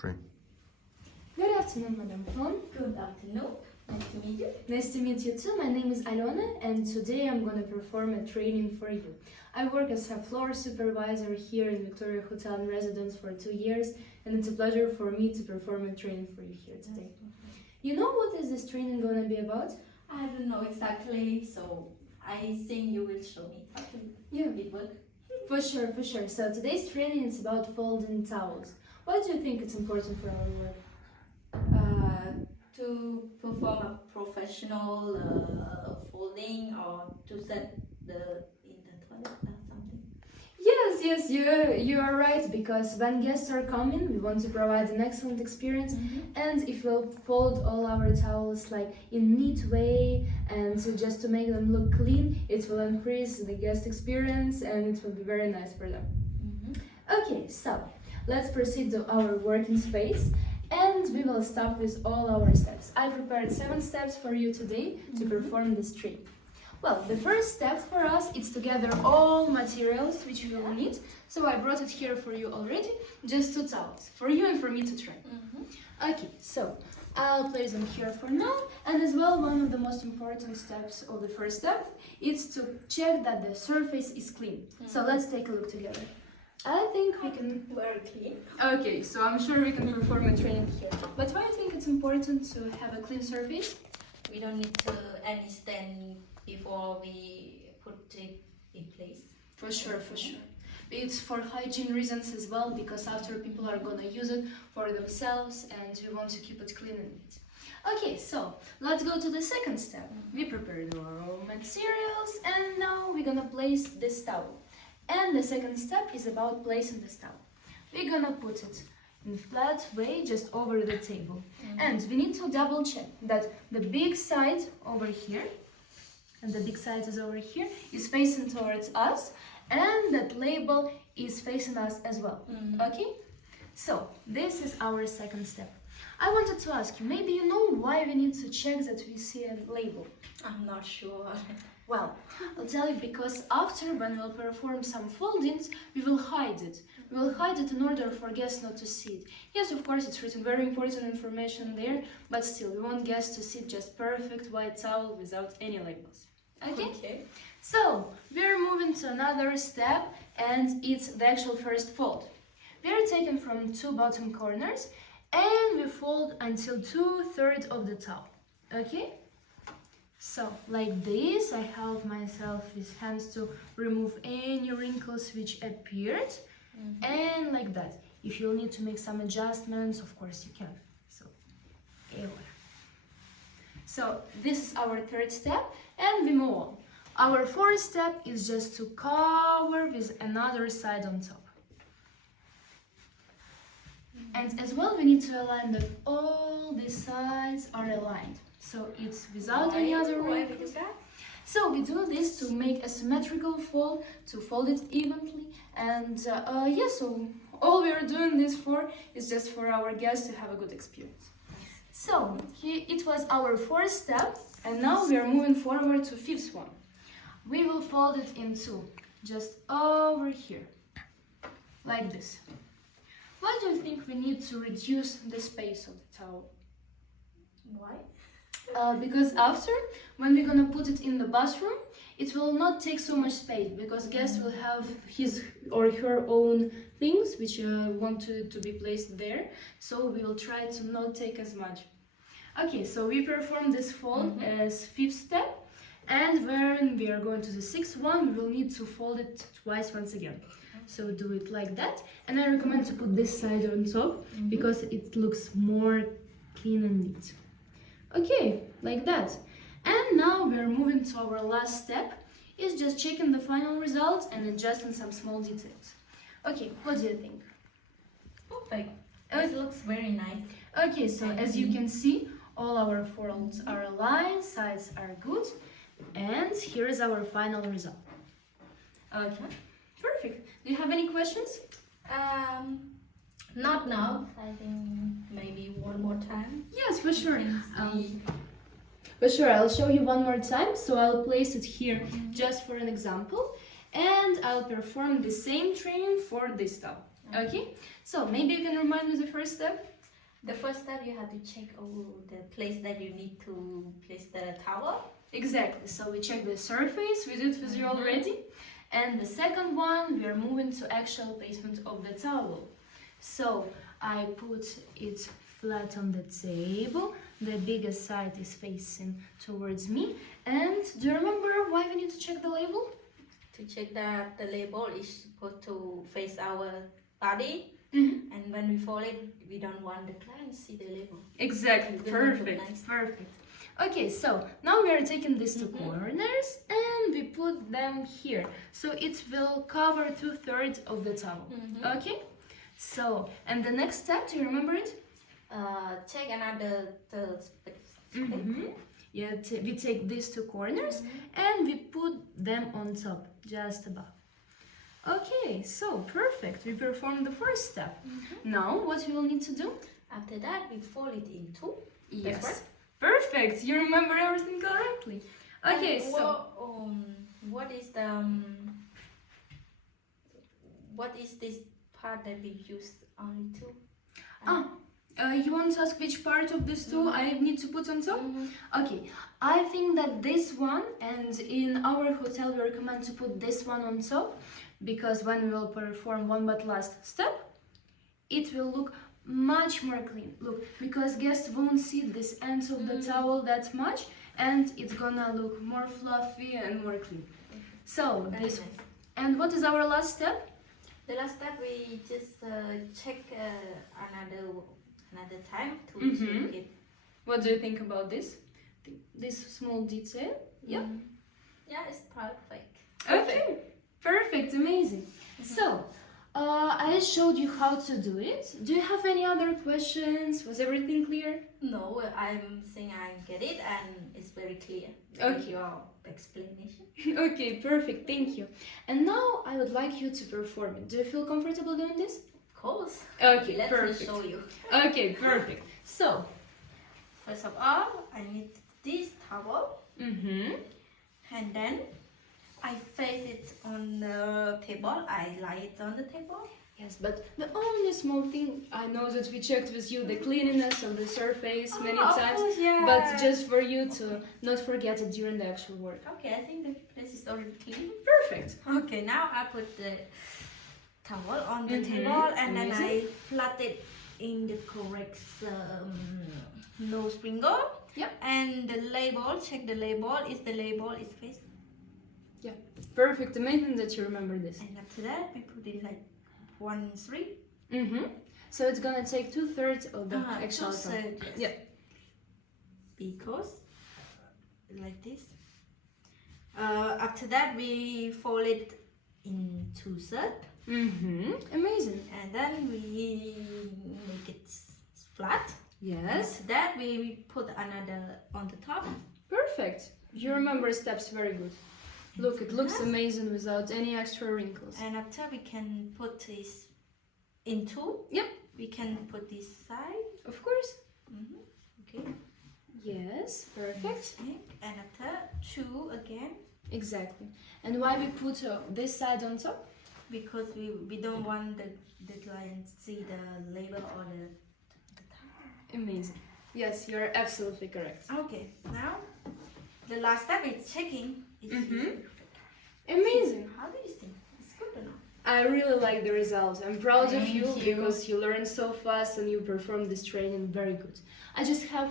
Pray. Good afternoon, Madam Fon. Good afternoon. Nice to meet you. Nice to meet you too. My name is Alona, and today I'm going to perform a training for you. I work as a floor supervisor here in Victoria Hotel and Residence for 2 years, and it's a pleasure for me to perform a training for you here today. You know what is this training going to be about? I don't know exactly, so I think you will show me how to it work. For sure. So today's training is about folding towels. Why do you think it's important for our work? To perform a professional folding or to set in the toilet or something. Yes, you are right, because when guests are coming, we want to provide an excellent experience, and if we'll fold all our towels like in neat way and so just to make them look clean, it will increase the guest experience and it will be very nice for them. Okay, so let's proceed to our working space. And we will start with all our steps. I prepared 7 steps for you today to perform this trick. Well, the first step for us is to gather all materials which we will need. So I brought it here for you already, just 2 towels, for you and for me to try. Okay, so I'll place them here for now. And as well, one of the most important steps of the first step is to check that the surface is clean. So let's take a look together. I think we can... Very clean. Okay, so I'm sure we can perform a training here. But why do you think it's important to have a clean surface? We don't need to any stand before we put it in place. For sure. It's for hygiene reasons as well, because after people are gonna use it for themselves and we want to keep it clean and neat. Okay, so let's go to the second step. We prepared our raw materials and now we're gonna place this towel. And the second step is about placing this towel. We're gonna put it in flat way just over the table. And we need to double check that the big side over here, and the big side is over here, is facing towards us, and that label is facing us as well. Okay? So, this is our second step. I wanted to ask you, maybe you know why we need to check that we see a label? I'm not sure. Well, I'll tell you, because after, when we'll perform some foldings, we will hide it. We will hide it in order for guests not to see it. Yes, of course, it's written very important information there, but still, we want guests to see just perfect white towel without any labels. Okay? So, we're moving to another step, and it's the actual first fold. We're taking from 2 bottom corners, and we fold until 2/3 of the towel. Okay? So, like this, I help myself with hands to remove any wrinkles which appeared, and like that. If you'll need to make some adjustments, of course you can. So, this is our third step, and we move on. Our fourth step is just to cover with another side on top. And as well, we need to align that all the sides are aligned. So it's without any other wrinkles. So we do this to make a symmetrical fold, to fold it evenly. And so all we are doing this for is just for our guests to have a good experience. So it was our 4th step, and now we are moving forward to 5th one. We will fold it in 2, just over here, like this. Why do you think we need to reduce the space of the towel? Why? Because after, when we're gonna put it in the bathroom, it will not take so much space, because guests will have his or her own things which want to be placed there. So we will try to not take as much. Okay, so we perform this fold as 5th step, and when we are going to the 6th one, we will need to fold it twice once again. So do it like that, and I recommend to put this side on top because it looks more clean and neat. Okay, like that. And now we're moving to our last step. It's just checking the final results and adjusting some small details. Okay, what do you think? Perfect. It looks very nice. Okay, so as you can see, all our folds are aligned, sides are good, and here is our final result. Okay, perfect. Do you have any questions? Not now. I think maybe one more time. Yes, for sure. For sure, I'll show you one more time. So I'll place it here just for an example, and I'll perform the same training for this towel. Okay? So maybe you can remind me the first step. The first step you have to check the place that you need to place the towel. Exactly. So we check the surface, we did with you Mhm. already. And the second one, we are moving to actual placement of the towel. So I put it flat on the table. The biggest side is facing towards me. And do you remember why we need to check the label? To check that the label is supposed to face our body. Mm-hmm. And when we fold it, we don't want the client to see the label. Exactly. We want to Perfect. nice. Perfect. Okay, so now we are taking these two Mhm. corners and we put them here. So it will cover 2/3 of the towel. Mhm. Okay? So, and the next step, do you remember it? Take another third space. Mm-hmm. Yeah, we take these two corners Mhm. and we put them on top, just above. Okay, so perfect. We performed the first step. Mhm. Now, what we will need to do? After that, we fold it in two. Yes. right. Perfect. You remember everything correctly. Okay, And so what is the what is this part that we use only two? You want to ask which part of this two I need to put on top? Mhm. Okay, I think that this one, and in our hotel we recommend to put this one on top, because when we will perform one but last step, it will look much more clean. Look, because guests won't see this end of the towel that much, and it's gonna look more fluffy and more clean. So Very this, nice. and what is our last step? The last step we just check another time to Mhm. check it. What do you think about this? This small detail? Yep. Yeah, it's perfect. Okay, perfect, amazing. So, I showed you how to do it. Do you have any other questions? Was everything clear? No, I'm saying I get it and it's very clear. Okay. With your explanation. Okay, perfect, thank you. And now I would like you to perform it. Do you feel comfortable doing this? Of course. Okay, Let perfect. me show you. Okay, perfect. So, First of all, I need this towel mm-hmm. and then I face it on the table. I lie it on the table. Yes, but the only small thing, I know that we checked with you the cleanliness of the surface many Of times, course, yeah. but just for you to not forget it during the actual work. Okay, I think the place is already clean. Perfect. Okay, now I put the towel on the Mhm, table and then amazing. I flat it in the correct no sprinkle. Yep. And the label, check the label. Is the label is face? Perfect, amazing that you remember this. And after that, we put it like 1/3. Mm-hmm. So it's gonna take 2/3 of the actual top. Yes. Yeah. Because like this. After that, we fold it in 2/3, Mm-hmm. Amazing. and then we make it flat. Yes. After that, we put another on the top. Perfect. You remember steps very good. Look, it looks amazing without any extra wrinkles. And after we can put this in two. Yep. We can put this side. Of course. Okay. Yes, perfect. Okay. And after two again, Exactly. And why we put this side on top? because we don't want the client to see the label or the Amazing. Yes, you're absolutely correct. Okay, now the last step is checking. Mhm. Amazing. How do you think? It's good or not? I really like the result. I'm proud of Thank you you. because you learned so fast and you performed this training very good. I just have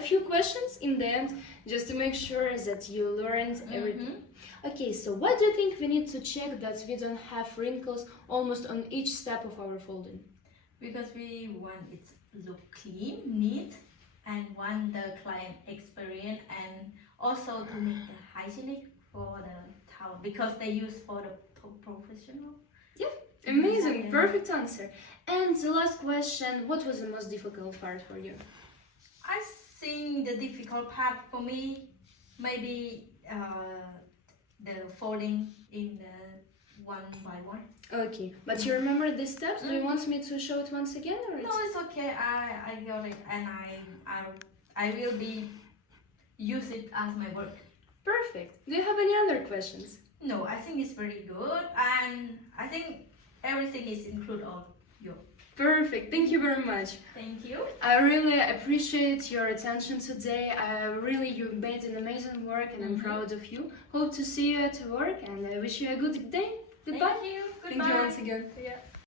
a few questions in the end just to make sure that you learned everything. Okay, so what do you think we need to check that we don't have wrinkles almost on each step of our folding? Because we want it to look clean, neat, and want the client experience and also to make it hygienic for the towel because they use for the professional. Amazing, Yeah. perfect answer. And the last question, what was the most difficult part for you? I think the difficult part for me maybe the folding in the one by one. Okay, but you remember these steps? Do you want me to show it once again or No, it's okay. I got it, and I will be use it as my work. Perfect. Do you have any other questions? No, I think it's very good, and I think everything is included on you. Perfect. Thank you very much. Thank you. I really appreciate your attention today. You made an amazing work and I'm proud of you. Hope to see you at work and I wish you a good day. Goodbye. Thank you. Thank you once again. Yeah.